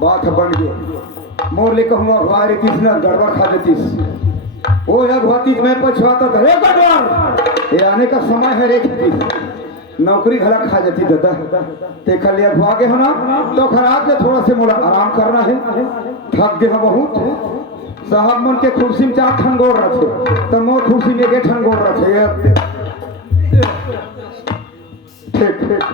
बात बन गई मोर ले कहूँ अखबार कितना गड़बड़ खा देतीस वो अगवातीस मैं पछवाता था रे गड़बड़ ये आने का समय है रे नौकरी घला खा जाती दादा ते खाली अगवा के हो ना तो खराब के थोड़ा से मोड़ा आराम करना है थक गए बहुत साहब मन के कुर्सी में 4 ठन गोड़ रखे तो मोर कुर्सी में 1 ठन गोड़ रखे ठीक ठीक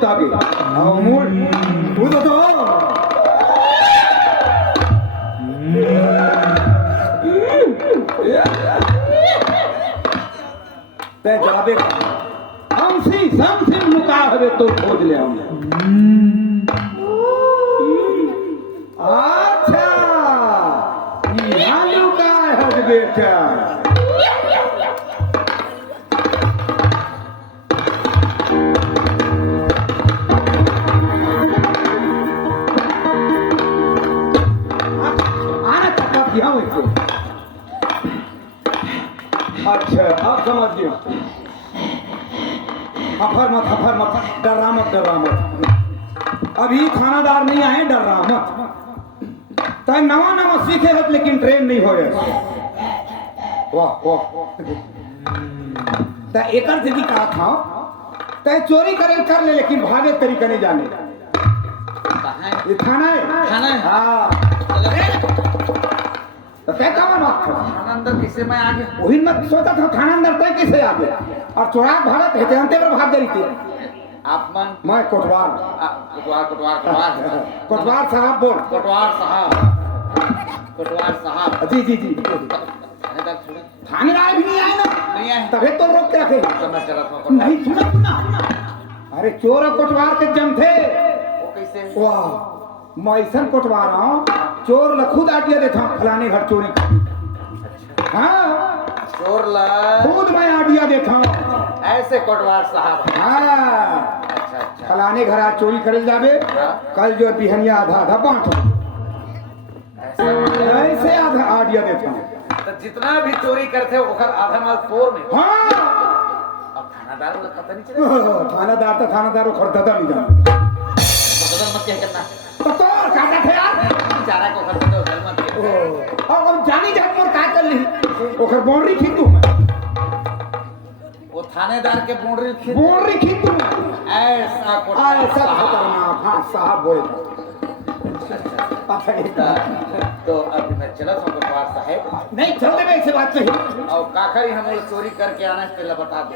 बहुत आगे आओ मूल कूदो तो ते जवाबे हमसी लुका हवे तो खोज ले हम अच्छा यहाँ लुका है बेटा अच्छा आप समझ गए हफर मत डरा मत अभी थानादार नहीं आए डरा मत तय नवा सीखे हत लेकिन ट्रेन नहीं हो वाह तय एक दीदी कहा था तय चोरी करे कर ले लेकिन भागे तरीका नहीं जाने ये थाना है हाँ तय कहाँ थाना अंदर किसे मैं आ गया वही मत सोचा था थाना अंदर तय कैसे आ गया और चोरा भागत है अंते पर भाग गई थी आप मन मैं कोटवार कोटवार साहब बोल कोटवार साहब जी थानेदार भी नहीं आए ना नहीं आए तभी तो रोक के रखे मैं चला था नहीं सुना अरे चोर और कोटवार के जम थे वो कैसे वाह मैं ऐसा कोटवार हूँ चोर ला खुद आटिया देता हूँ फलाने घर चोरी हाँ चोर ला खुद मैं आटिया देता हूँ ऐसे कोटवार साहब हाँ अच्छा फलाने घर आज चोरी करे जावे कल जो बिहनिया आधा बांटो ऐसे आधा आटिया देता हूँ तो जितना भी चोरी करते ओकर आधा माल तोर में हाँ अब थानादार वाला पता नहीं चला थानादार को खरीदा नहीं जाना मत क्या करना तो काटा थे यार बेचारा को खरीदे हो घर मत और जानी जान मोर का कर ली ओकर बाउंड्री खींचू वो थानेदार के बाउंड्री खींचू ऐसा ऐसा खतरनाक हाँ साहब बोले तो अभी मैं चला था कोटवार साहब नहीं चल दे ऐसे बात नहीं और काखरी हम लोग चोरी करके आना पहले बता दो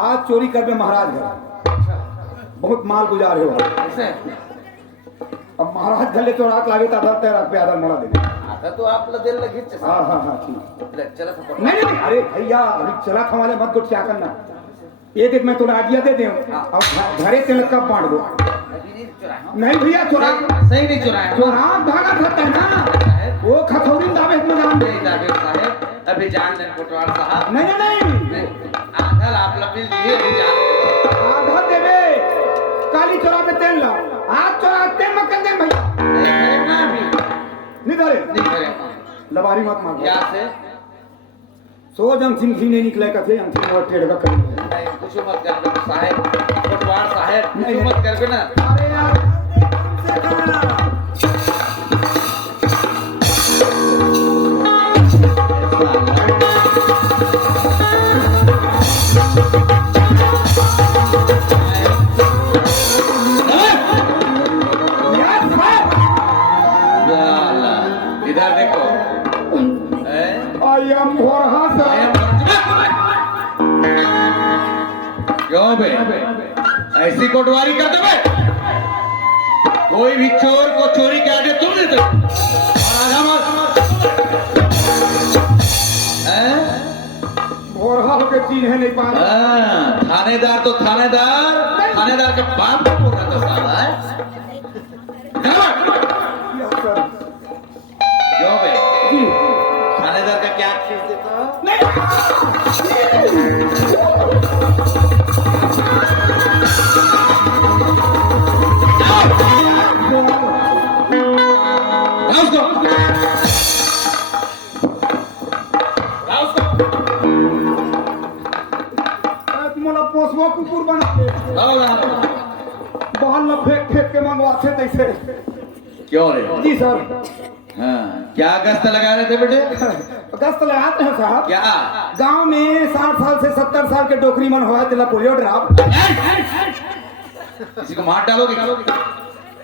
आज चोरी कर महाराज घर बहुत माल गुजार हो ऐसे अब महाराज गले तो रात लागे था आधा तेरा पे आधा मरा दे आता तो आप लोग दिल लगी हाँ ठीक ले चला था नहीं अरे भैया अभी चला था वाले मत कुछ क्या करना एक मैं तुला आइडिया दे दूं और घरे तिलक का बांट दो नहीं भैया चोरा सही नहीं चुराया चोरा भागा था ना वो खथौरी दावे में जान नहीं दावे साहब अभी जान ले कोटवार साहब नहीं आधा आप लोग लिए भी जान आधा देवे काली चोरा में तेल ला आज चोरा तेल मत कर दे भैया नहीं करे लबारी मत मार क्या से सो जम सिंह जी ने निकले का थे हम सिंह और टेढ़ का कर कुछ मत कर साहब कोटवार साहब कुछ मत कर ना अरे यार इधर देखो आई एम क्यों बे ऐसी कोटवारी कर दे कोई भी चोर को चोरी के आगे तुम नहीं भोरहा होकर चीज है नहीं पा थानेदार तो थानेदार के बाप को बोल रहा था साला है क्यों बे थानेदार का क्या चीज देता मला पोसवा कुकुर बना के बाहर न फेंक फेंक के मंगवाते तैसे क्यों रे जी सर हाँ क्या गश्त लगा रहे थे बेटे गश्त लगाते हैं साहब क्या गांव में 60 साल से 70 साल के डोकरी मन हुआ तेला पोलियो ड्राप किसी को मार डालोगे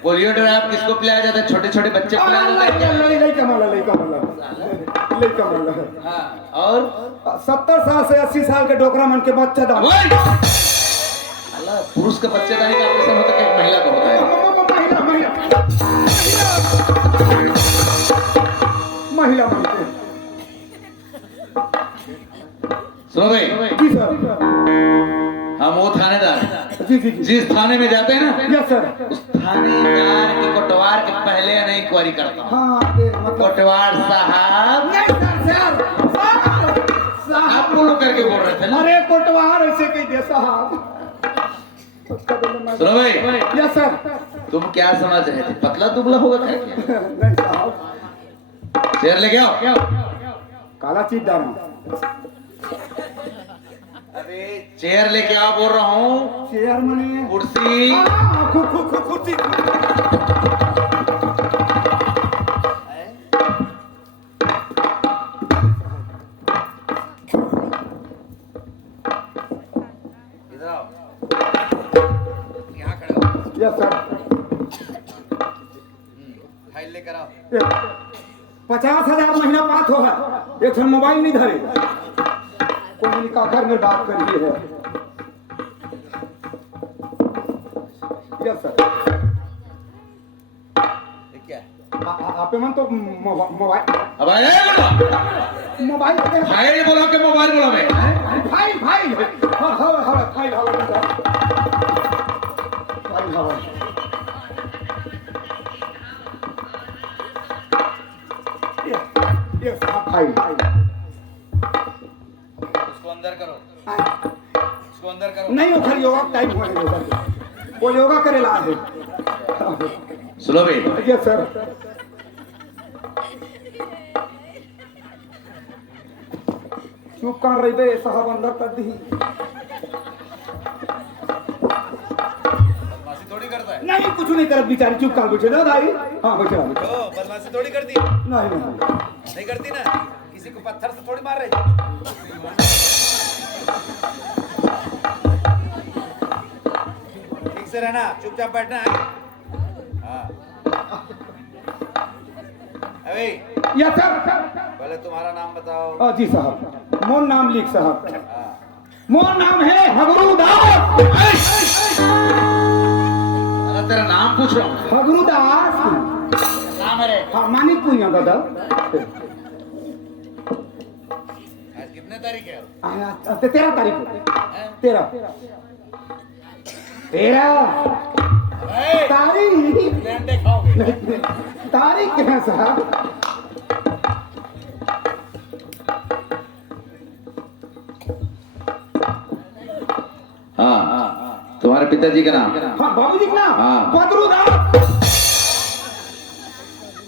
पोलियो ड्राप किसको पिलाया जाता है छोटे छोटे बच्चे को पिलाया जाता है और 70 साल से 80 साल के डोकरा मन के बच्चा दाम पुरुष का बच्चेदानी का ऑपरेशन होता है कि एक महिला का होता है? महिला मानते हैं। सुनो भाई, जी सर। हम वो थानेदार जी जी जी। जिस थाने में जाते हैं ना, यस सर। उस थानेदार की कोटवार के पहले नहीं इंक्वायरी करता हूँ। हाँ मतलब कोटवार साहब, आप बोलो करके बोल रहे थे ना। अरे कोटवार ऐसे कही दे साहब। सुनो भाई, यस सर। तुम क्या समझ रहे थे? पतला दुबला होगा क्या? नहीं साहब, चेयर लेके आओ। काला चीज डालना। अरे चेयर लेके आओ बोल रहा हूँ। चेयर मने कुर्सी। कुर्सी। इधर आओ, यहाँ खड़े हो। Yes sir. फाइल लेकर आओ। 50,000 महीना पास होगा, एक सौ मोबाइल नहीं धरे। कोई काकर में बात करिए है। Yes sir. ये क्या है? आप मन तो मोबाइल अब आए मोबाइल फाइल बोलो के मोबाइल बोलो बे? फाइल फाइल हाँ हाँ हाँ फाइल हाँ फाइल हाँ यस फाइल उसको अंदर करो, उसको अंदर करो। नहीं उधर योगा टाइम होने दो, वो योगा करेला है। सुनो भाई, यस सर। चुप कर रही बे साहब, अंदर कर दी। बदमाशी थोड़ी करता है। नहीं कुछ नहीं कर, बेचारी चुप कर बैठे ना दाई। हाँ बैठे ओ, बदमाशी थोड़ी करती है। नहीं नहीं करती ना, किसी को पत्थर से थोड़ी मार रही। ठीक से रहना, चुपचाप बैठना है। हाँ। अबे, यस सर। पहले तुम्हारा नाम बताओ। जी साहब, मोर नाम लिख साहब। हाँ। मोर नाम है हगरूदास। अरे तेरा नाम पूछ रहा हूँ। हगरूदास नाम है रे। हाँ मानी पुण्य दादा। आज कितने तारीख है? 13 तारीख को। हैं? 13 तारीख कितने अंडे खाओगे? तारीख है साहब। हाँ, तुम्हारे पिताजी का नाम? हाँ बाबूजी का नाम हाँ। बदरूदास।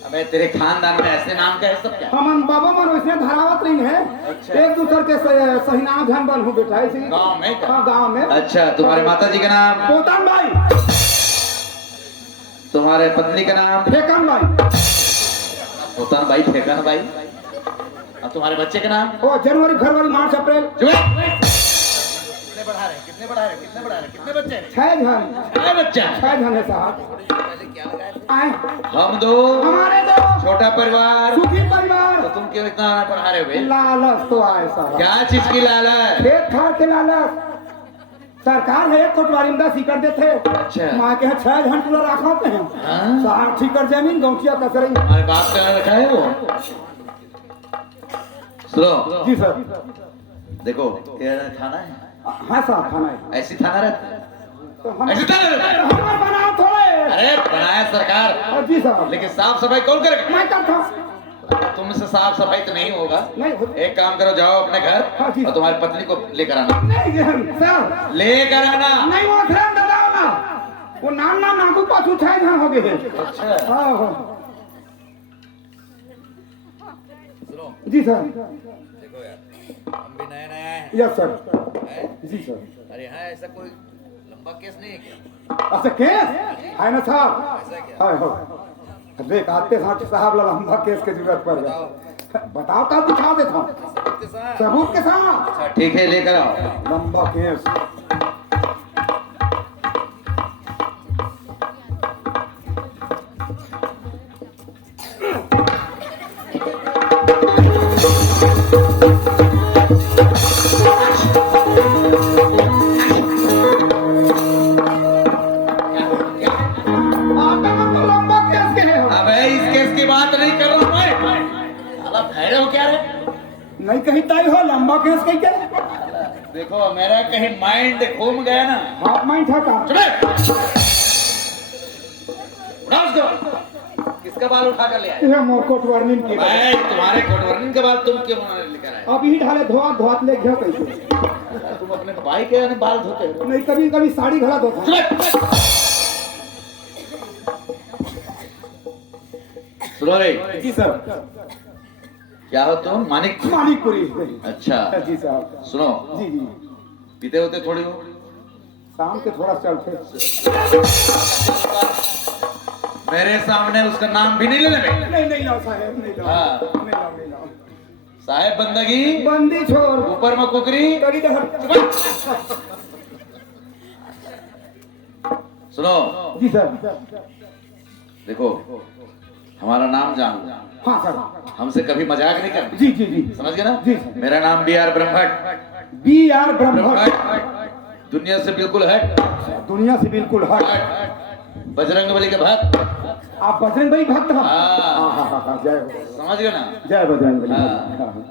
अबे तेरे खानदान में ऐसे नाम का है सब क्या? हमन बाबा मन वैसे धरावत नहीं है। अच्छा। एक दूसरे के सही नाम ध्यान बन हो बेटा ऐसे। गाँव में क्या? हाँ गाँव में। अच्छा, तुम्हारे माता जी का नाम? पोतन भाई। तुम्हारे पत्नी का नाम? फेकन भाई। पोतन भाई, फेकन भाई। और तुम्हारे बच्चे का नाम? ओ जनवरी फरवरी मार्च अप्रैल। कितने बढ़ा रहे? कितने बढ़ा रहे? कितने बढ़ा रहे? कितने बच्चे हैं? 6 जन। 6 बच्चा। 6 जन है साहब। पहले क्या लगाए थे? आए हम दो, हमारे दो छोटा परिवार। सुखी परिवार। तो तुम क्यों इतना पढ़ा रहे हो बे? लालच तो आए साहब। क्या चीज की लालच? खेत खार के लालच। सरकार है एक कोटवारी में 10 एकड़ देते। अच्छा। माँ के 6 जन पूरा रखाते हैं। हाँ? 60 एकड़ जमीन गौचिया कसरई। हमारे बाप का रखा है वो। सुनो जी सर। देखो, ये थाना है। हाँ साहब खाना है। ऐसी थाना रहता है? तो हम ऐसी थाना रहता है? हमारा बनाओ थोड़े। अरे बनाया सरकार, जी साहब। लेकिन साफ सफाई कौन करेगा? मैं करता हूँ। तुमसे साफ सफाई तो नहीं होगा। नहीं एक काम करो, जाओ अपने हाँ घर जी। और तुम्हारी पत्नी को लेकर आना। नहीं सर लेकर आना। नहीं वो ध्यान बताओ ना। वो नाम नाकू पाछू 6 जन हो गए। अच्छा, हाँ हाँ सुनो, जी सर। देखो यार, हम भी नए नए आए यस सर। हैं। जी सर। अरे यहाँ ऐसा कोई लंबा केस नहीं है क्या? अच्छा केस है ना साहब? ऐसा क्या? हाँ हाँ देख आते साहब लंबा केस की जरूरत पड़ गया। बताओ कब दिखा देता हूँ सबूत के साथ? सबूत के साथ। अच्छा, ठीक है, लेकर आओ। लंबा केस। अरे वो क्या रे? नहीं कहीं तय हो लंबा केस कहीं के देखो मेरा कहीं माइंड घूम गया ना। हाफ माइंड था का चुप रहे। उठाओ उसको। किसका बाल उठा कर ले आए? यह मोकोट वार्निंग की भाई तुम्हारे कोटवर्णन के बाल तुम क्यों लेकर आए? अब ही ढाले धोआ धोत ले गया कैसे तुम अपने भाई के यानी बाल धोते हो? नहीं कभी कभी साड़ी घड़ा धोता सुनो रे। जी सर क्या हो तुम? मानिक? मानिकपुरी अच्छा जी साहब सुनो, जी जी पीते होते थोड़ी हो? शाम के थोड़ा चलते मेरे सामने उसका नाम भी नहीं लेने में। नहीं नहीं लाओ साहब नहीं लाओ हाँ। नहीं लाओ नहीं लाओ साहेब बंदगी बंदी छोड़ ऊपर में कुकरी। कड़ी का सुनो जी सर देखो, हमारा नाम जानो, हाँ सर हमसे कभी मजाक नहीं करना, जी जी जी समझ गए ना? जी। मेरा नाम B R Brahmat. B R Brahmbhatt Brahmat दुनिया से बिल्कुल हट। दुनिया से बिल्कुल हट बजरंग बली के भक्त। आप बजरंग बली भक्त हैं हाँ। हाँ हाँ हाँ जय हो समझ गए ना? जय बजरंग बली हाँ। हाँ।